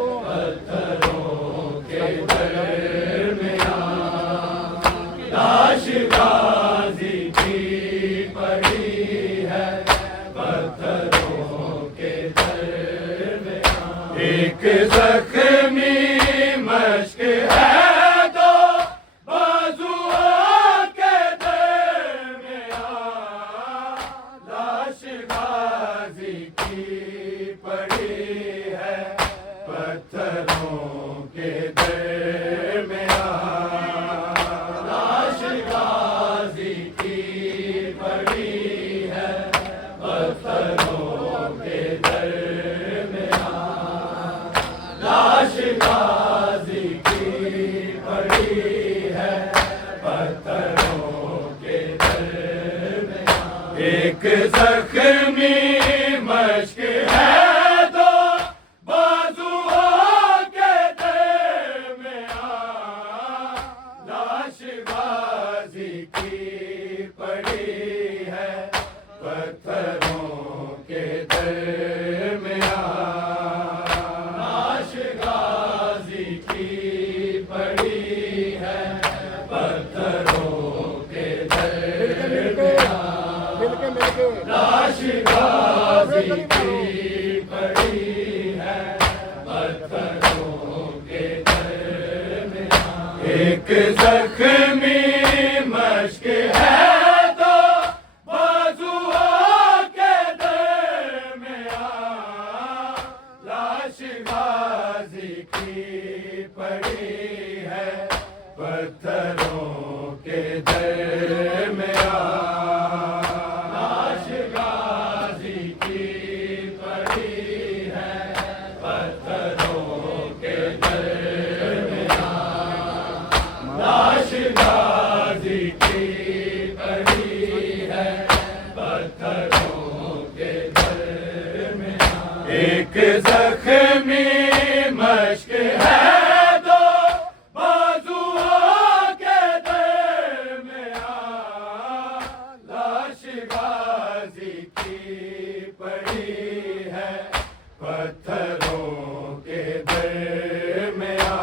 तो लाश गाजी की पड़ी है पत्थरों के दरमियां। एक जख्मी मश्क है तो बाजुओं के दरमियां। लाश गाजी की पड़ी है पत्थरों के दरमियां। लाश गाजी की पड़ी है पत्थरों के दरमियां। लाश गाजी की पड़ी है पत्थरों के दरमियां। एक जख्मी मश्क है तो बाजुओं के दरमियां। लाश गाजी की पड़ी है पत्थरों के दरमियां। लाश गाजी की पड़ी है पत्थरों के दरमियां। मिलके लाश गाजी की पड़ी है पत्थरों के दरमियां। एक जख्मी मश्क है तो बाजुओं के दरमियां। लाश गाजी की पड़ी है पत्थरों के दरमियां। लाश गाजी की पड़ी है पत्थरों के दरमियां। लाश गाजी की पड़ी है पत्थरों के दरमियां। एक जख्मी मश्क है तो बाजुओं के दरमियां। लाश गाजी की पड़ी है पत्थरों के दरमियां।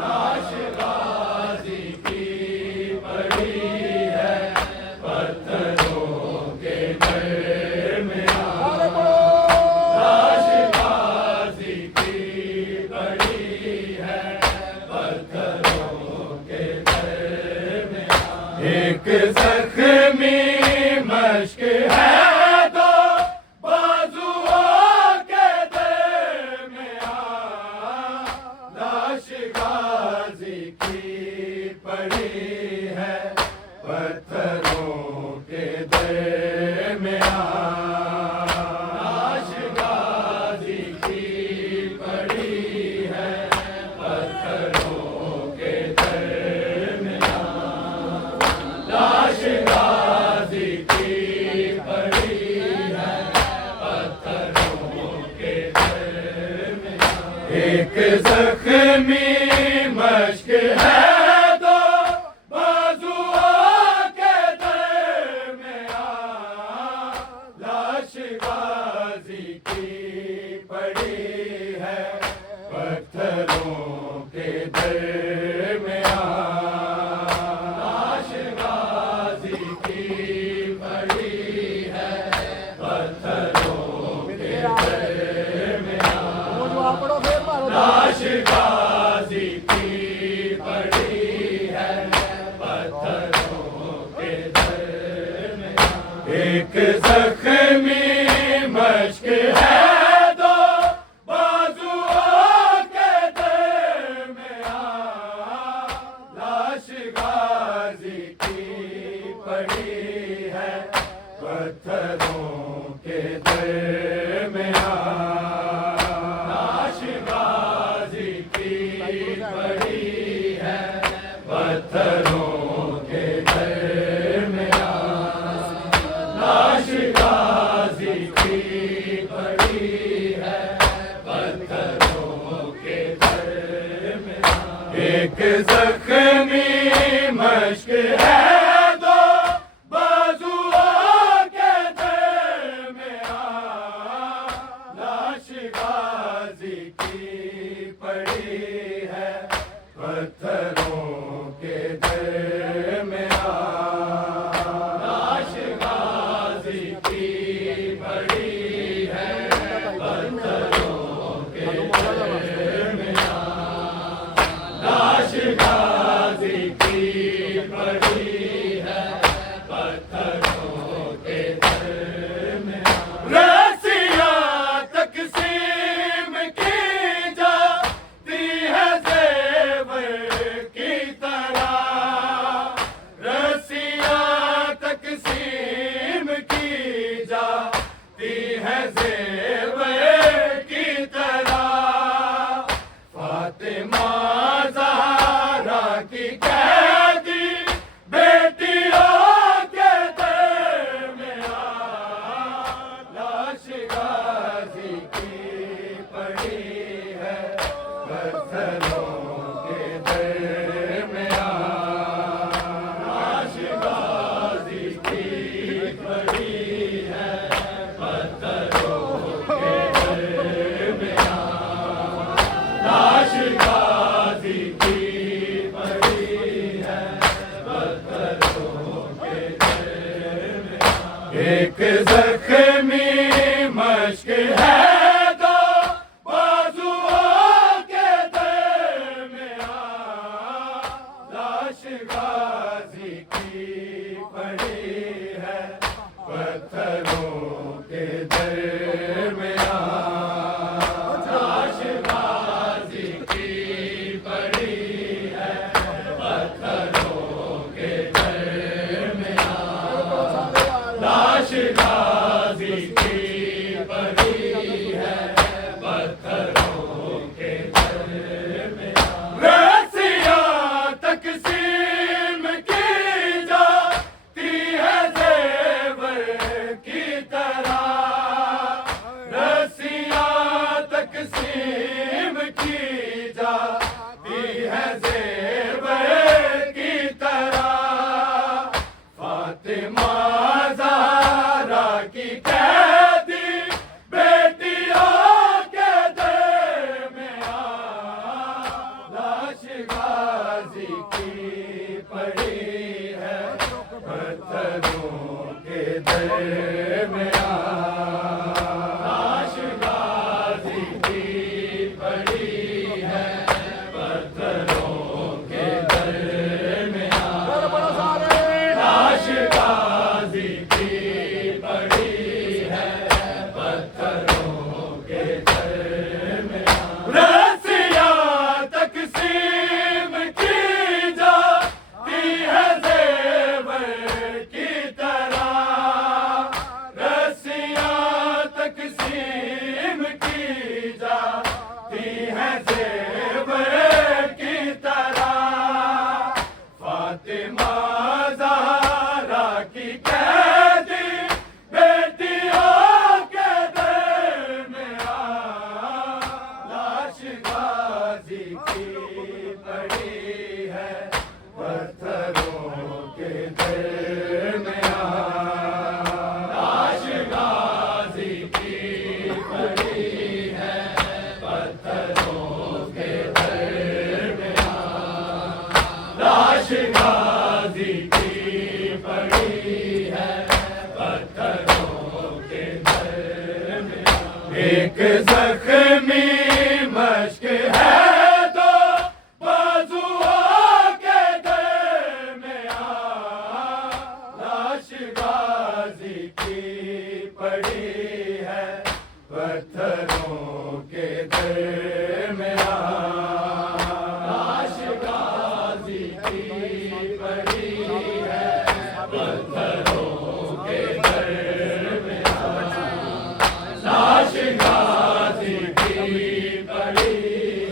लाश गाजी की पड़ी है पत्थरों के दरमियां। लाश गाजी की पड़ी है पत्थरों के दरमियां। एक जख्मी मश्क है तो बाजुओं के दरमियां। लाश गाजी की पड़ी है पत्थरों के दरमियां। लाश गाजी की पड़ी है पत्थरों के दरमियां। लाश गाजी की पड़ी है पत्थरों के दरमियां। एक जख्मी मश्क है तो बाजुओं के दरमियां। लाश गाजी की पड़ी है पत्थरों के दरमियां। लाश गाजी की पड़ी है पत्थरों के दरमियां। वो जो आप पढ़ो फिर मारो लाश गाजी की पड़ी है पत्थरों के दरमियां। एक जख्मी मश्क है तो बाजुओं के दरमियां। लाश गाजी की पड़ी है पत्थरों के दरमियां। लाश गाजी की पड़ी है पत्थरों के दरमियां। लाश गाजी की पड़ी है पत्थरों के दरमियां। एक जख्मी मश्क है तो बाजुओं के दरमियां। लाश गाजी है पत्थरों के दरमियान लाश गाजी की पड़ी है पत्थरों के दरमियान लाश गाजी की पड़ी है पत्थरों के दरमियान एक जख्मी मश्क है दो बाजुओं के दरमियान लाश गाजी की पड़ी है पत्थरों के दरमियान लाश गाजी की पड़ी है पत्थरों के दरमियान लाश गाजी की पड़ी है पत्थरों के दरमियान रस्सियां तकसीम की जाती है ज़ेवर की तरह रस्सियां तकसीम की जाती है ज़ेवर की तरह फातिमा ज़हरा की कैदी बेटियों के दरमियान लाश गाजी की पड़ी है पत्थरों के दरमियान लाश गाजी की पड़ी है पत्थरों के दरमियान लाश गाजी की पड़ी है पत्थरों के दरमियान रस्सियां तकसीम की जाती है ज़ेवर की तरह रस्सियां तकसीम की जाती है ज़ेवर की तरह फातिमा ज़हरा की कैदी बेटियों के दरमियान लाश गाजी की पड़ी है पत्थरों के दरमियान लाश गाजी की पड़ी है पत्थरों के दरमियान लाश गाजी की पड़ी है पत्थरों के दरमियान एक जख्मी मश्क है दो बाजुओं के दरमियान लाश गाजी की पड़ी है पत्थरों के दरमियान लाश गाजी की पड़ी है पत्थरों के दरमियान लाश गाजी की पड़ी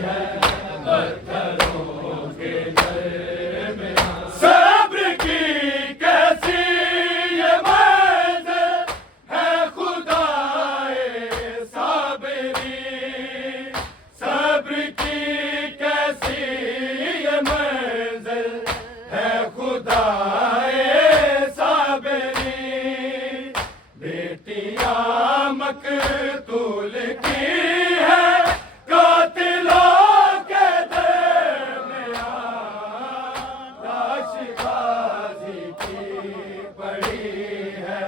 है पत्थरों के दरमियान सब्र की कैसी ये मंज़िल है खुदाए साबरी सब्र की कैसी ये मंज़िल है खुदाए साबरी बेटियां मकतूल की है कातिलों के दरमियान लाश गाजी की पड़ी है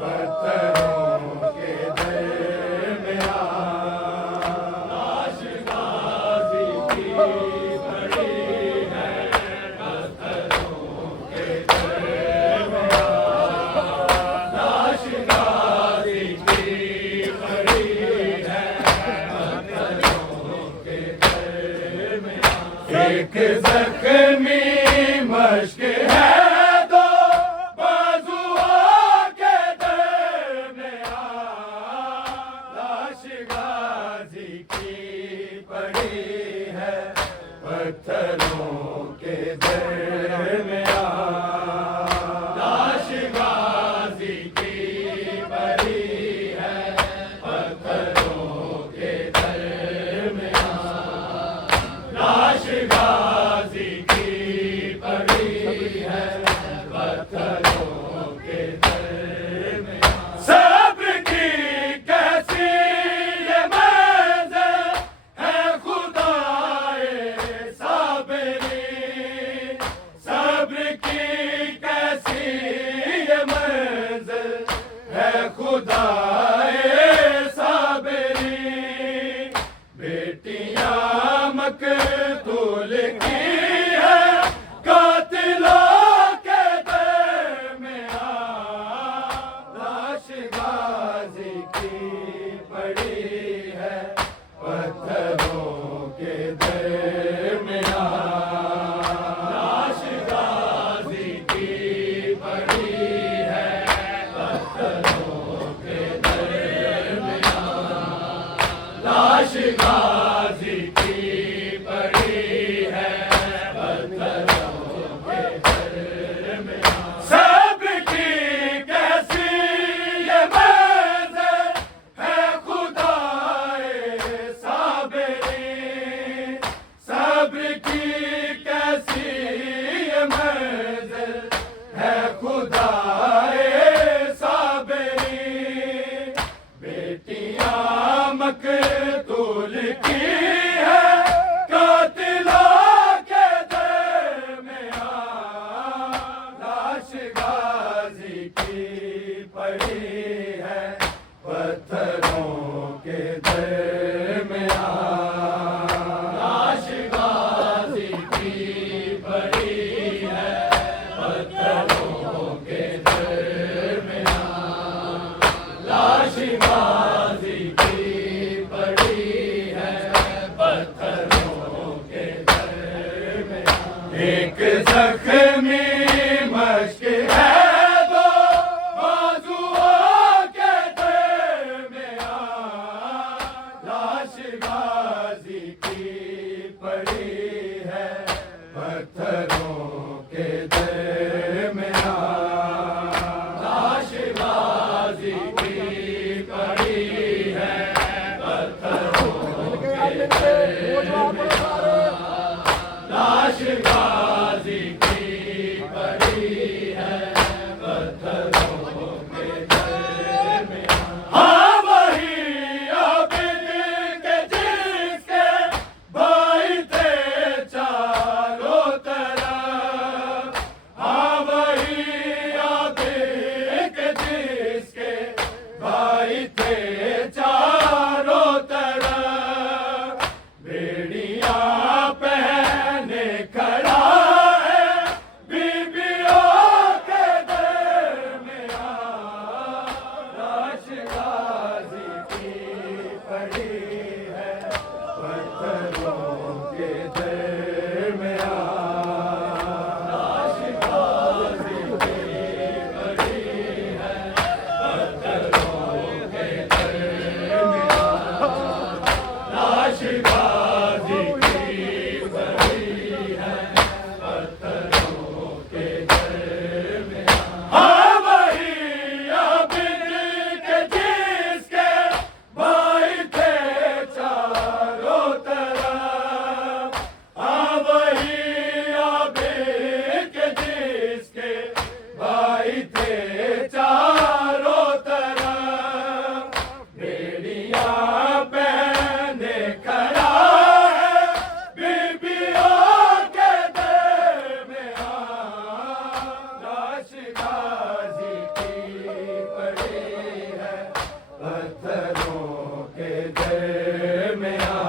पत्थरों के दरमियान लाश गाजी की पड़ी है पत्थरों के दरमियान लाश गाजी की पड़ी है पत्थरों के दरमियान एक जख्मी मश्क है दो बाजुओं के दरमियान लाश गाजी की पड़ी है पत्थरों के दरमियान लाश गाजी की पड़ी है पत्थरों के दरमियान बेटियां मकतूल की है कातिलों के दरमियां लाश गाजी की पड़ी है पत्थरों के दरमियां लाश गाजी की पड़ी है पत्थरों के दरमियां लाश गाजी की पड़ी है पत्थरों के दरमियां सब्र की कैसी ये मंज़िल है खुदाए साबिरी सब्र की कैसी ये मंज़िल है खुदाए साबिरी बेटियां मकतूल की है कातिलों के दरमियां लाश गाजी की पड़ी है पत्थरों के दरमियां लाश गाजी की पड़ी है पत्थरों के दरमियां लाश गाजी की पड़ी है पत्थरों के दरमियां एक जख्मी मश्क है दो बाजुओं के दरमियां लाश गाजी की पड़ी है पत्थरों के दरमियां लाश गाजी की पड़ी है पत्थरों के लाश गाजी की पड़ी है पत्थरों के दरमियां हाँ वही आबिद के जिसके भाई थे चारों तरफ हाँ वही आबिद के जिसके भाई थे चारों तरफ बेड़ियां पहने खड़ा है बीबियों के दरमियां लाश गाजी की पड़ी है पत्थरों के दरमियां लाश गाजी की पड़ी है पत्थरों के दरमियां लाश गाजी की पड़ी है पत्थरों के दरमियां हाँ वही आबिद के जिसके भाई थे चारों तरफ हाँ वही आबिद के जिसके भाई थे चारों तरफ बेड़ियां पहने खड़ा है बीबियों के दरमियां लाश गाजी की पड़ी है पत्थरों के दरमियां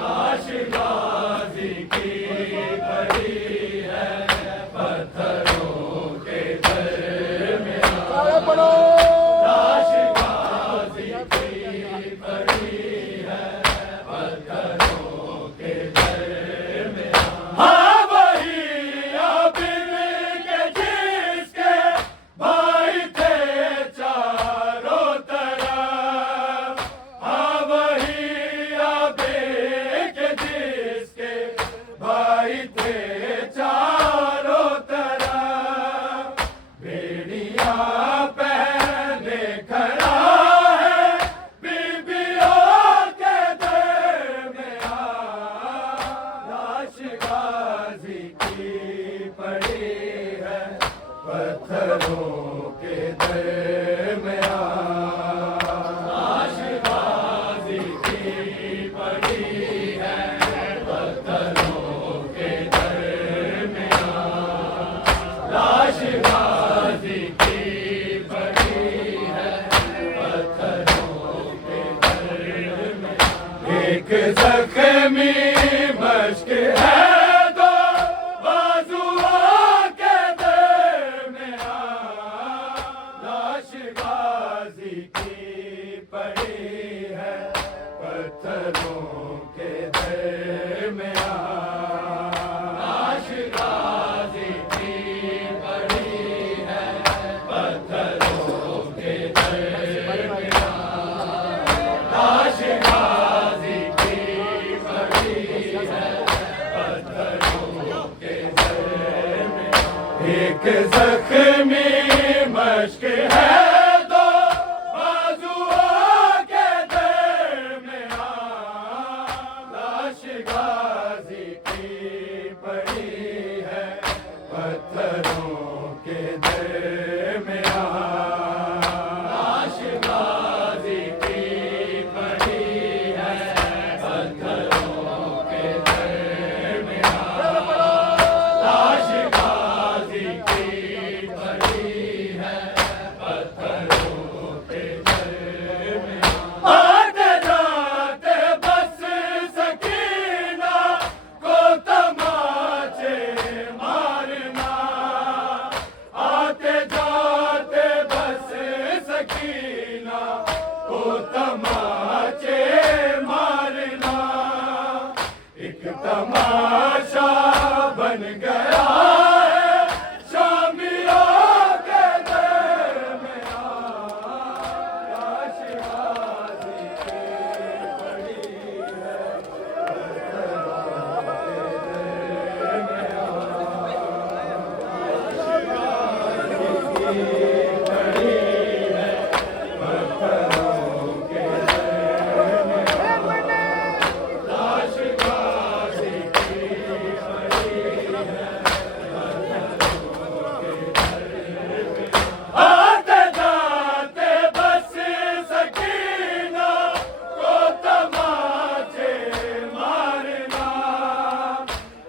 लाश गाजी की पड़ी है पत्थरों के दरमियां सारे पढ़ो लाश गाजी की पड़ी है पत्थरों के दरमियां हाँ वही आबिद के जिसके भाई थे चारों तरफ हाँ वही आबिद के जिसके भाई थे चारों तरफ बेड़ियां पहने खड़ा है बीबियों के दरमियां लाश गाजी की पड़ी है पत्थरों के दरमियां लाश गाजी की पड़ी है पत्थरों के दरमियां लाश गाजी की पड़ी है पत्थरों के दरमियां एक जख्मी मश्क है दो बाजुओं के दरमियां, लाश गाजी की पड़ी है पत्थरों के दरमियां, लाश गाजी की पड़ी है पत्थरों के दरमियां, लाश गाजी की पड़ी है पत्थरों के दरमियां। एक जख्मी मश्क है दो बाजुओं के दरमियां, लाश गाजी की पड़ी है पत्थरों के दरमियां, लाश गाजी की पड़ी है पत्थरों के दरमियां, लाश गाजी की पड़ी है पत्थरों के दरमियां। आते जाते बस सकीना को तमाचे मारना, आते जाते बस सकीना को तमाचे मारना, एक तमाशा बन गया है शामियों के दरमियां, लाश गाजी की पड़ी है पत्थरों के दरमियां, लाश गाजी की पड़ी है पत्थरों के दरमियां, लाश गाजी की पड़ी है पत्थरों के दरमियां। आते जाते बस सकीना को तमाचे मारना,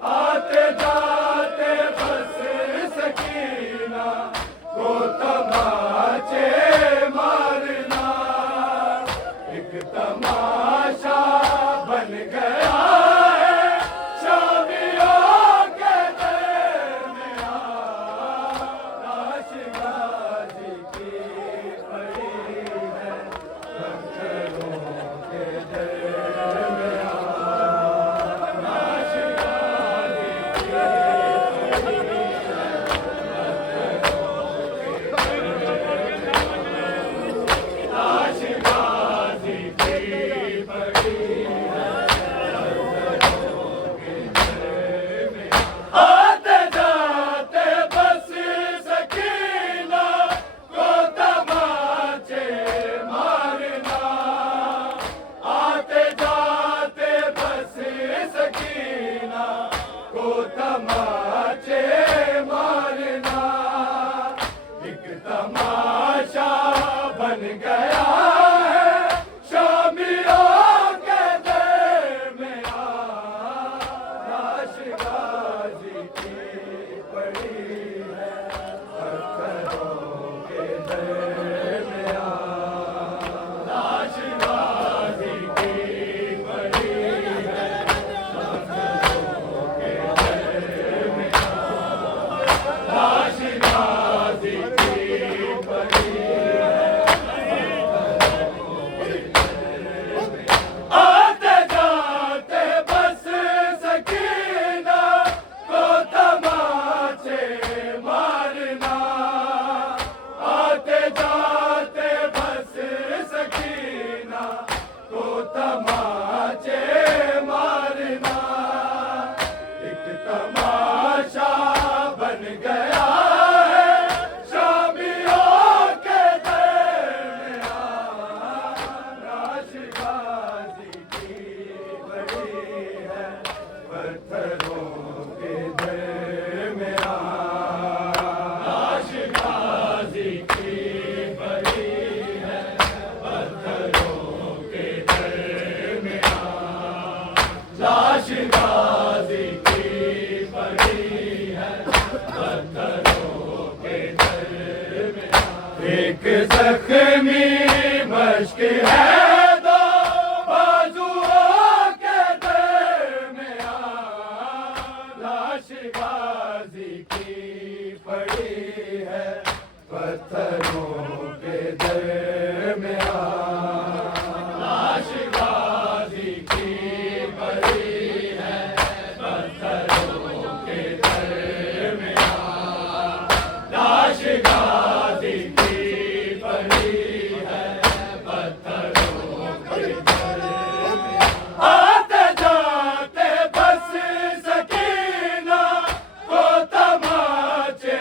आते जाते बस सकीना को तमाचे मारना, एक तमाशा बन गया है शामियों के दरमियां, लाश गाजी की पड़ी है पत्थरों के दरमियां, लाश गाजी की पड़ी है पत्थरों के दरमियां, लाश गाजी की पड़ी है पत्थरों के दरमियां। आते जाते बस सकीना को तमाचे मारना, आते जाते बस सकीना को तमाचे मारना, एक तमाशा बन गया है शामियों के दरमियां, लाश गाजी की पड़ी है पत्थरों के दरमियां, लाश गाजी की पड़ी है पत्थरों के दरमियां, लाश गाजी की पड़ी है पत्थरों के दरमियां। आते जाते बस सकीना को तमाचे मारना, आते जाते बस सकीना को तमाचे मारना, एक तमाशा बन गया है शामियों के दरमियां, लाश गाजी की पड़ी है पत्थरों के दरमियां, लाश गाजी की पड़ी है पत्थरों के दरमियां, लाश गाजी की पड़ी है पत्थरों के दरमियां। एक जख्मी मश्क है दो बाजुओं पड़ी है पत्थरों के दरमियान। लाश गाजी की पड़ी है पत्थरों के दरमियान। आते जाते बस सकीना को तमाचे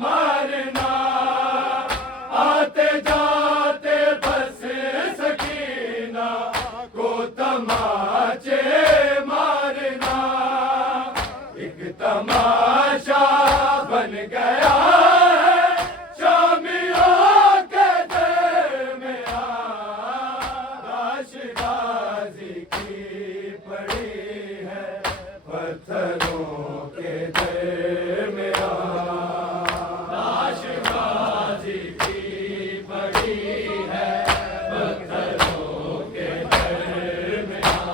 मारना। आते जाते बस सकीना को तमाचे मारना। एक तमाशा बन गया है शामियों के दरमियान। लाश गाजी की पड़ी है पत्थरों के दरमियान। लाश गाजी की पड़ी है पत्थरों के दरमियान।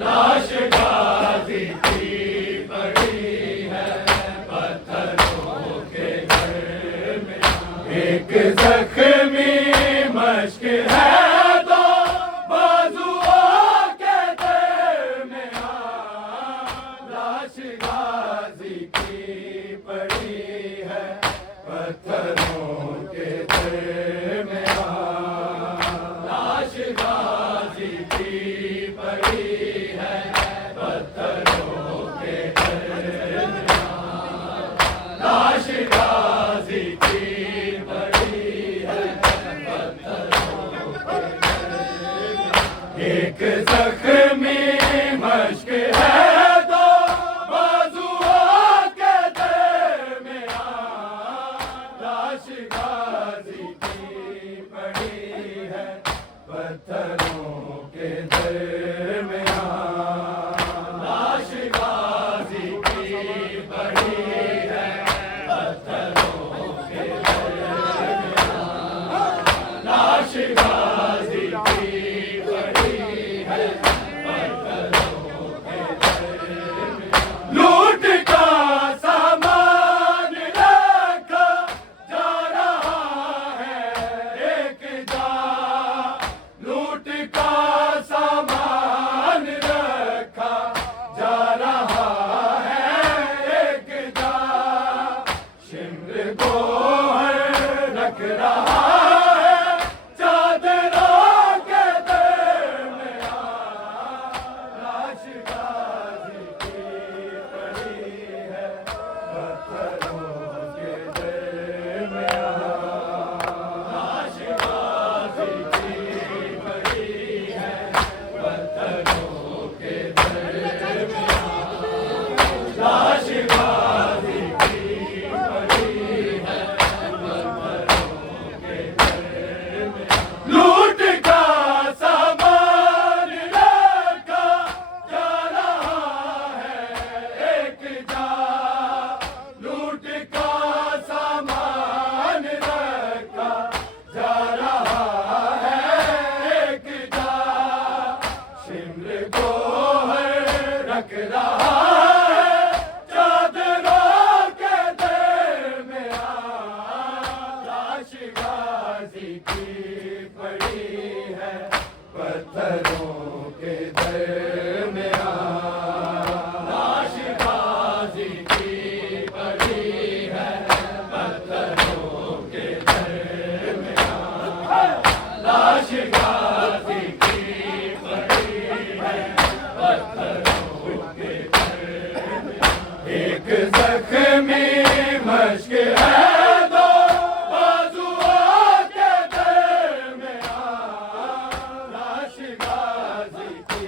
लाश गाजी की पड़ी है पत्थरों के दरमियान। एक जख्मी मश्क है दो बाजुओं के दरमियान। लाश गाजी की पड़ी है पत्थरों के दरमियान। लाश गाजी की पड़ी है पत्थरों के दरमियान। लाश गाजी की पड़ी है पत्थरों के दरमियान। एक जख्मी मश्क है दो बाजुओं के दरमियान। लाश गाजी की पड़ी है पत्थरों के दरमियान। लाश गाजी की पड़ी है पत्थरों के दरमियान। लाश गाजी की पड़ी है पत्थरों के दरमियान। लूट का सामान रखा जा रहा है एक जा। लूट का सामान रखा जा रहा है एक जा। शिमर गोहर रख रहा है चादरों के दरमियान। लाश गाजी की पड़ी है पत्थरों के दरमियान। लाश गाजी की पड़ी है पत्थरों के दरमियान। लाश गाजी की पड़ी है पत्थरों के दरमियान। लूट का सामान रखा जा रहा है एक जा। लूट का सामान रखा जा रहा है एक जा। शिमर गोहर रख रहा है चादरों के दरमियान। लाश गाजी की पड़ी है पत्थरों के दरमियान। लाश गाजी की पड़ी है पत्थरों के दरमियान। लाश गाजी की पड़ी है पत्थरों के दरमियान। एक जख्मी मश्क है दो बाजुओं के दरमियान। लाश गाजी की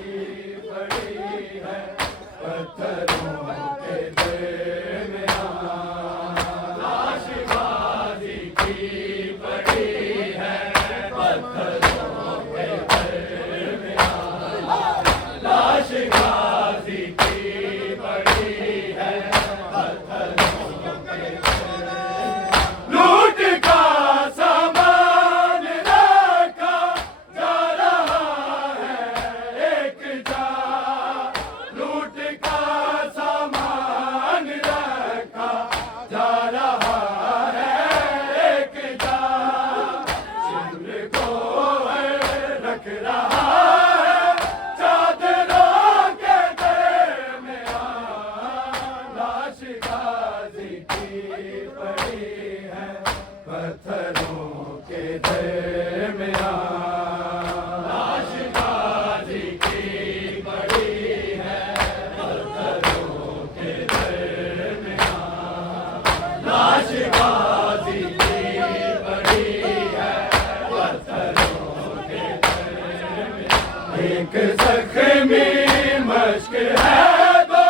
मश्क है दो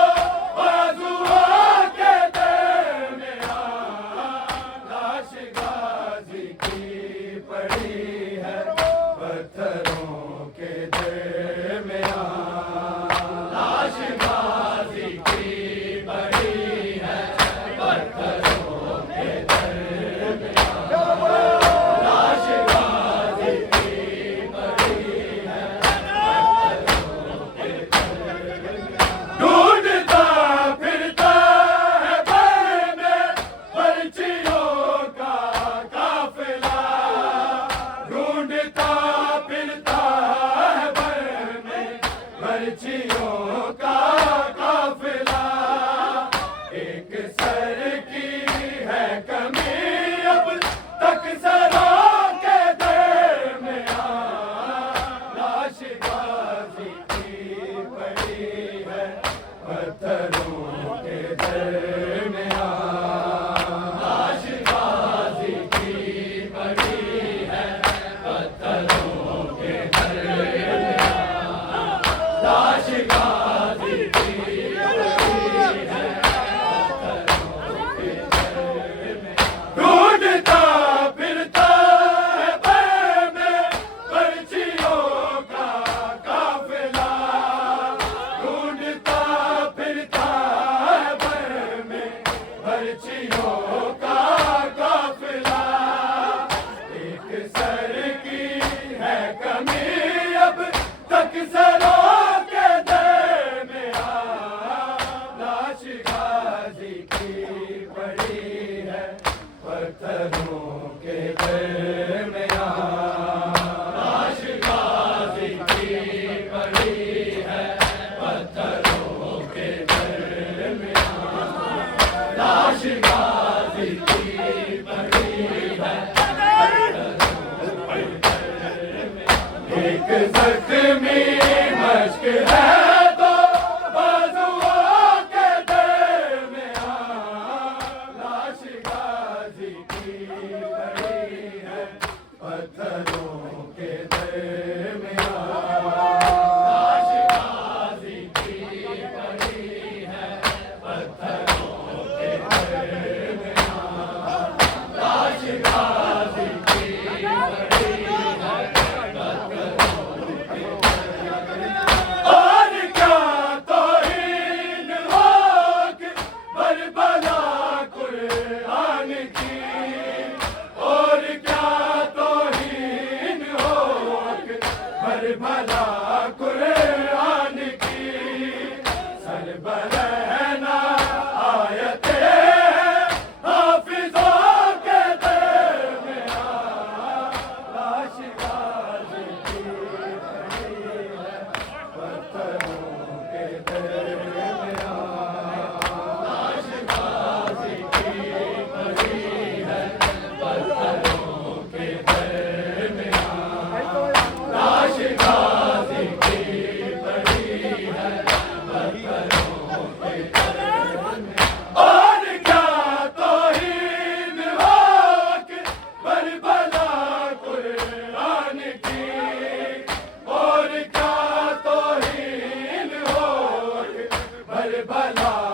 बाजुओं के दरमियान लाश गाजी की पड़ी है पत्थरों के दरमियान लाश गाजी की पड़ी है पत्थरों के दरमियान लाश गाजी की पड़ी है पत्थरों के दरमियान ढूंढता फिरता है भर में पर्चियों का काफिला ढूंढता फिरता है भर में पर्चियों का काफिला एक सर की है कमी अब तक सरों के दरमियान लाश गाजी की पड़ी है पत्थरों के दरमियान लाश गाजी की पड़ी है पत्थरों के दरमियान लाश गाजी की पड़ी है पत्थरों के दरमियान ढूंढता फिरता है भर में पर्चियों का काफिला ढूंढता फिरता है भर में पर्चियों का काफिला एक सर की है कमी अब तक सरों के दरमियान लाश गाजी की पड़ी है पत्थरों के दरमियान लाश गाजी की पड़ी है पत्थरों के दरमियान लाश गाजी की पड़ी है एक जख्मी मश्क है तो बाजुओं के दरमियान लाश गाजी की पड़ी है पत्थरों के दरमियान लाश गाजी की पड़ी है पत्थरों के दरमियान लाश गाजी की पड़ी है और क्या तौहीन होक बरबला कुरान की और क्या तौहीन होक बरबला कुरान की सरबरहना आयते हाफिजों के दरमियान लाश गाजी की पड़ी है पत्थरों के दरमियान लाश गाजी की पड़ी है पत्थरों के दरमियान लाश गाजी की पड़ी है पत्थरों के दरमियान और क्या तौहीन होक बरबला कुरान की और क्या तौहीन होक बरबला